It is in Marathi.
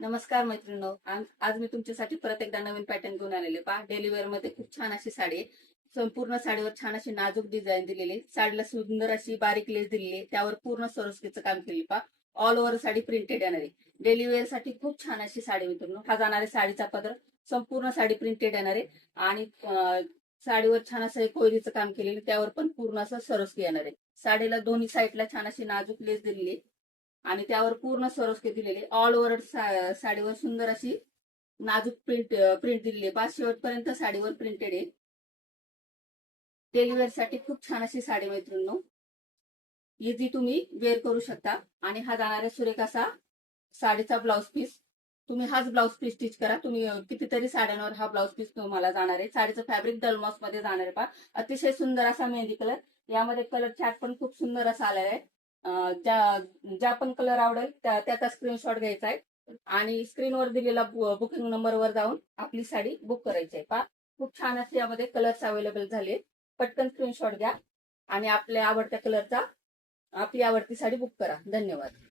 नमस्कार मैत्रिणींनो, आज मी तुमच्यासाठी परत एकदा नवीन पॅटर्न घेऊन आलेले पहा. डेली वेअर मध्ये खूप छान अशी साडी आहे. संपूर्ण साडीवर छान अशी नाजूक डिझाईन दिलेली, साडीला सुंदर अशी बारीक लेस दिलेली आहे. त्यावर पूर्ण सरोस्कीचं काम केले पहा. ऑल ओव्हर साडी प्रिंटेड येणार आहे. डेली वेअर साठी खूप छान अशी साडी मित्रांनो. हा जाणार आहे साडीचा पदर, संपूर्ण साडी प्रिंटेड येणार आहे आणि साडीवर छान असं कोयरीचं काम केलेलं, त्यावर पण पूर्ण असं सरोस्की येणार आहे. साडीला दोन्ही साईडला छान अशी नाजूक लेस दिलेली आहे आणि त्यावर पूर्ण सरोस्के दिलेले. ऑल ओव्हर साडीवर सुंदर अशी नाजूक प्रिंट दिलेली आहे. पाच शेवटपर्यंत साडीवर प्रिंटेड आहे. डेली वेअर साठी खूप छान अशी साडी मैत्रिणींनो, इझी तुम्ही वेअर करू शकता. आणि हा जाणार आहे सुरेख असा साडीचा ब्लाउज पीस. तुम्ही हाच ब्लाउज पीस स्टिच करा. तुम्ही कितीतरी साड्यांवर हा ब्लाउज पीस तुम्हाला जाणार आहे. साडीचं फॅब्रिक डलमॉस मध्ये जाणार आहे पहा. अतिशय सुंदर असा मेहंदी कलर. यामध्ये कलर चार्ट पण खूप सुंदर असा आलेला आहे. ज्या पण कलर आवडेल त्याचा स्क्रीनशॉट घ्यायचा आहे आणि स्क्रीनवर दिलेला बुकिंग नंबरवर जाऊन आपली साडी बुक करायची आहे पहा. खूप छान असे यामध्ये कलर्स अवेलेबल झाले. पटकन स्क्रीनशॉट घ्या आणि आपल्या आवडत्या कलरचा आपली आवडती साडी बुक करा. धन्यवाद.